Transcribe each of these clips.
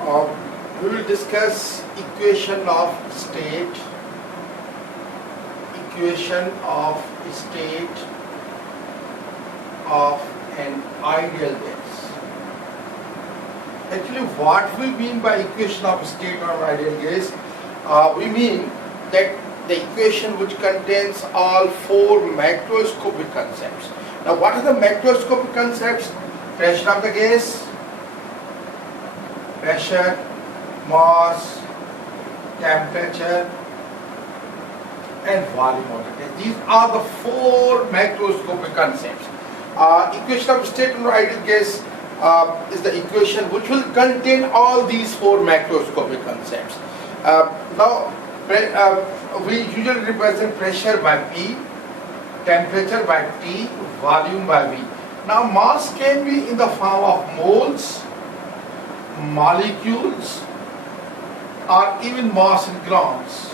Uh, we will discuss equation of state of an ideal gas. Actually, what we mean by equation of state of ideal gas, we mean that the equation which contains all four macroscopic concepts. Now, what are the macroscopic concepts? Pressure of the gas, pressure, mass, temperature, and volume of the gas. These are the four macroscopic concepts. Equation of state of ideal gas is the equation which will contain all these four macroscopic concepts. Now, we usually represent pressure by P, temperature by T, volume by V. Now, mass can be in the form of moles, molecules, or even mass in grams,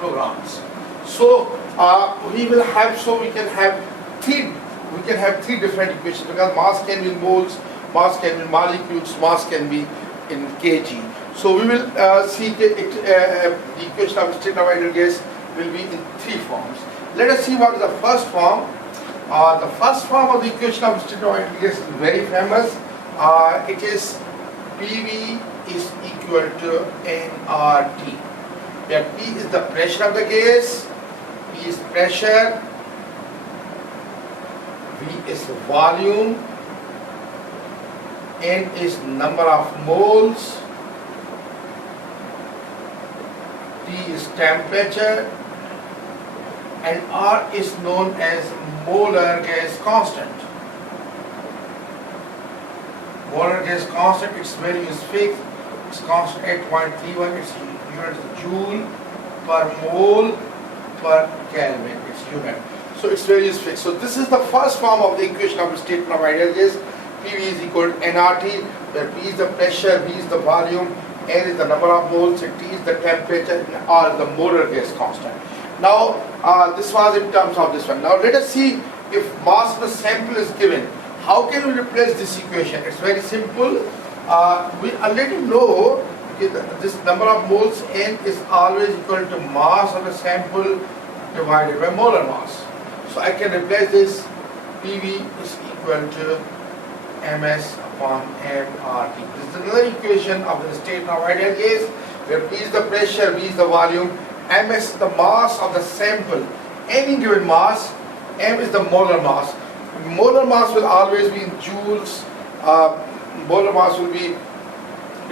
kilograms. So we can have three different equations, because mass can be in moles, mass can be in molecules, mass can be in kg. So we will see the equation of state of ideal gas will be in three forms. Let us see what is the first form. The first form of the equation of state of ideal gas is very famous. It is PV is equal to nRT, where P is the pressure of the gas, P is pressure, V is volume, N is number of moles, T is temperature, and R is known as molar gas constant. Molar gas constant, its value is fixed, it's constant 8.31, its unit is joule per mole per Kelvin, its unit. So its value is fixed. So this is the first form of the equation of the state of ideal gas. PV is equal to nRT, where P is the pressure, V is the volume, N is the number of moles, and T is the temperature, and R is the molar gas constant. Now, this was in terms of this one. Now let us see if mass of the sample is given. How can we replace this equation? It's very simple. We already know this number of moles N is always equal to mass of the sample divided by molar mass. So I can replace this. PV is equal to Ms upon mRT. This is another equation of the state of ideal gas, where P is the pressure, V is the volume, Ms is the mass of the sample. Any given mass, M is the molar mass. Molar mass will always be in joules. Molar mass will be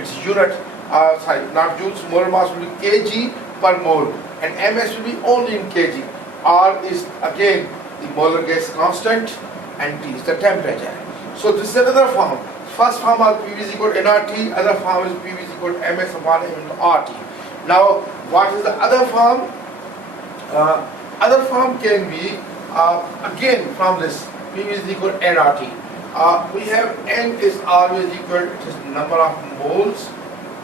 its unit. Not joules. Molar mass will be kg per mole, and Ms will be only in kg. R is again the molar gas constant, and T is the temperature. So this is another form. First form of PV is equal to nRT. Other form is PV is equal to Ms upon M into RT. Now, what is the other form? Other form can be again from this. PV is equal to nRT. We have N is always equal to just number of moles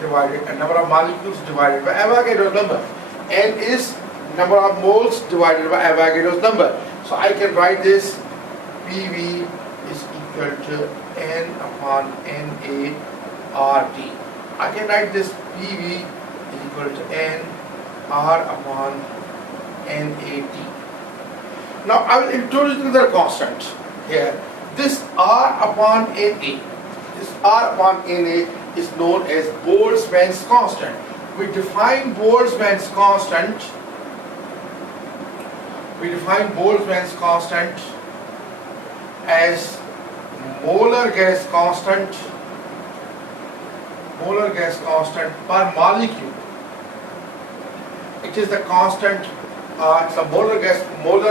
divided and number of molecules divided by Avogadro's number. N is number of moles divided by Avogadro's number. So I can write this PV is equal to N upon NA RT. I can write this PV is equal to N R upon NAT. Now I will introduce another constant here. This R upon NA, is known as Boltzmann's constant. We define Boltzmann's constant. As molar gas constant per molecule. It is the constant. It's a molar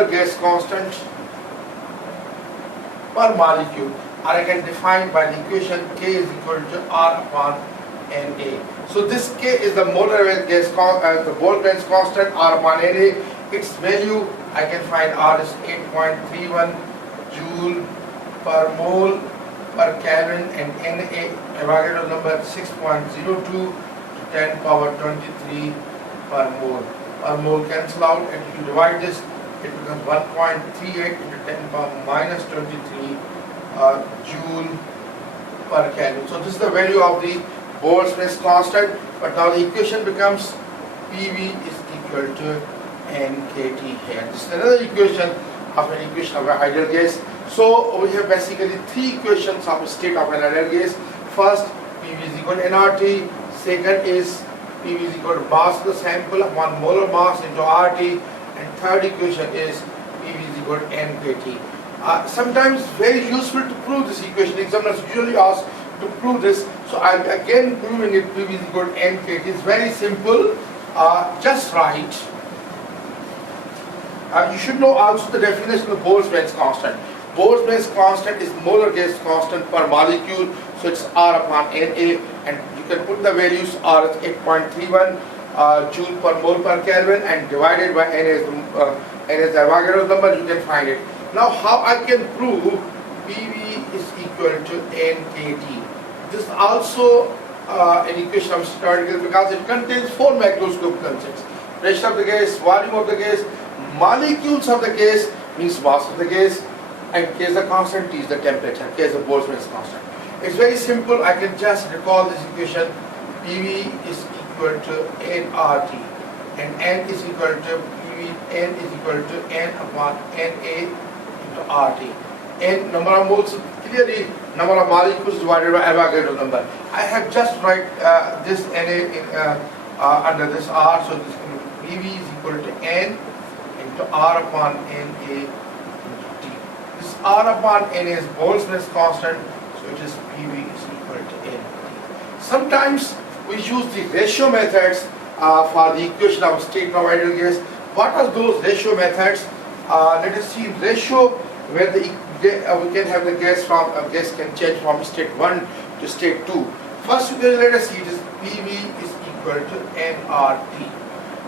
gas constant per molecule, or I can define by the equation K is equal to R upon Na. So this K is the molar gas the Boltzmann's constant R upon Na. Its value I can find R is 8.31 joule per mole per Kelvin, and Na Avogadro's number 6.02 to 10 power 23 per mole. Per mole cancel out, and if you divide this, it becomes 1.38 into 10 power minus 23 joule per Kelvin. So this is the value of the Boltzmann's constant, but now the equation becomes PV is equal to NKT here. This is another equation of an equation of an ideal gas. So we have basically three equations of a state of an ideal gas. First, PV is equal to nRT. Second is PV is equal to mass of the sample upon molar mass into RT. And third equation is PV is equal to NKT. Sometimes very useful to prove this equation. Examiners usually ask to prove this. So I'm again proving it. PV is equal to NKT. It's very simple. Just write. You should know also the definition of Boltzmann's constant. Boltzmann's constant is molar gas constant per molecule, so it's R upon Na, and you can put the values. R is 8.31 joule per mole per Kelvin, and divided by Na is the Avogadro's number. You can find it. Now, how I can prove PV is equal to NKT? This is also an equation of standard gas because it contains four macroscopic concepts: pressure of the gas, volume of the gas, molecules of the gas means mass of the gas, and K is the constant, T is the temperature, K is the Boltzmann's constant. It's very simple. I can just recall this equation. PV is equal to nRT, and N is equal to PV. N is equal to N upon Na into RT. N number of moles, clearly number of molecules divided by Avogadro's number. I have just write this Na in, under this R, so this PV is equal to N into R upon Na into T. This R upon N is Boltzmann's constant, so it is PV is equal to N. Sometimes we use the ratio methods for the equation of state of ideal gas. What are those ratio methods? Let us see ratio where we can have the gas can change from state 1 to state 2. First equation, let us see, it is PV is equal to nRT.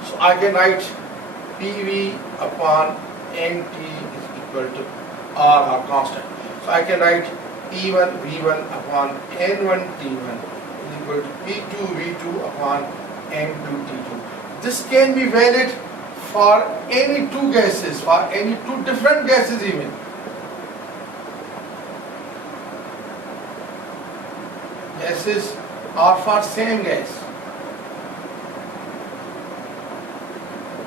So I can write PV upon NT is equal to R, our constant. So I can write P1 V1 upon N1 T1 is equal to P2 V2 upon N2 T2. This can be valid for any two gases, for any two different gases even. Gases are for same gas.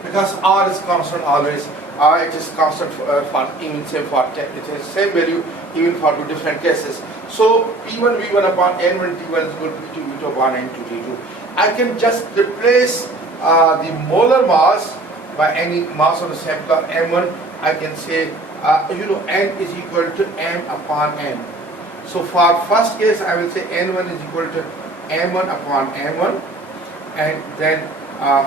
Because R is constant always, it is constant for even same for it has same value even for two different gases. So P1 V1 upon N1 T1 is equal to P2 V2 upon N2 T2. I can just replace the molar mass by any mass of the sample of M1. I can say N is equal to M upon N. So for first case I will say N1 is equal to M1 upon M1, and then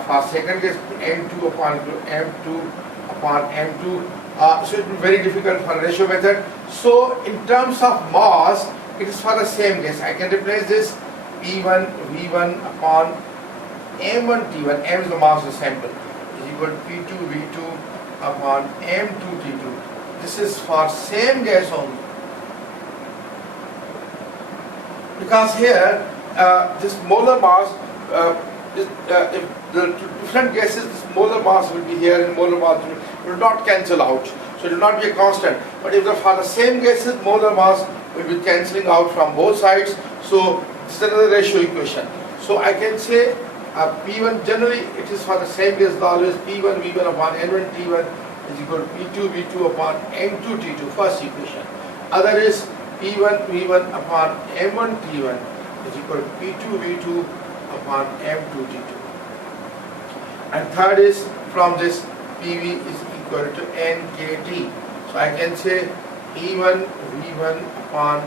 for second case M2 upon M2 upon M2. So it will be very difficult for ratio method. So in terms of mass, it is for the same gas. I can replace this P1 V1 upon M1 T1. M is the mass of the sample is equal to P2 V2 upon M2 T2. This is for same gas only. Because here this molar mass, if the different gases, this molar mass will be here and molar mass will not cancel out. So it will not be a constant. But if for the same gases, molar mass will be cancelling out from both sides. So this is another ratio equation. So I can say P1, generally it is for the same gas, always P1 V1 upon N1 T1 is equal to P2 V2 upon N2 T2, first equation. Other is P1 V1 upon M1 T1 is equal to P2 V2 upon M2 T2. And third is from this PV is equal to NKT. So I can say P1 V1 upon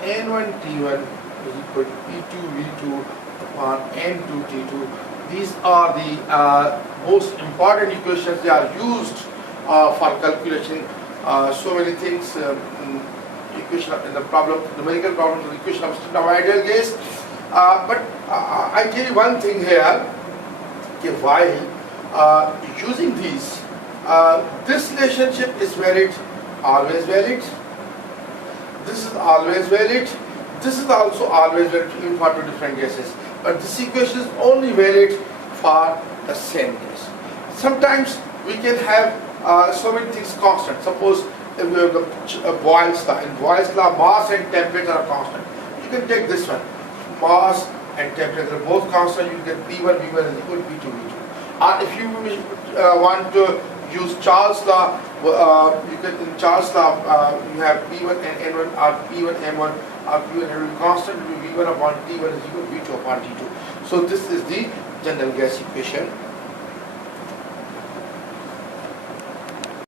N1 T1 is equal to P2 V2 upon N2 T2. These are the most important equations. They are used for calculation so many things. Equation in the problem, numerical problem, the equation of state of ideal gas. But I tell you one thing here. Okay, while using these, this relationship is valid, always valid. This is always valid. This is also always valid even for two different gases. But this equation is only valid for the same gas. Sometimes we can have so many things constant. Suppose if we have the Boyle's law. In Boyle's law, mass and temperature are constant. You can take this one. mass and temperature both constant, you get P1, V1 is equal to P2, V2. And if you want to use Charles law, you get in Charles law, you have P1 and N1, or P1, M1, or P1 and N1 constant, V1 upon T1 is equal to V2 upon T2. So this is the general gas equation.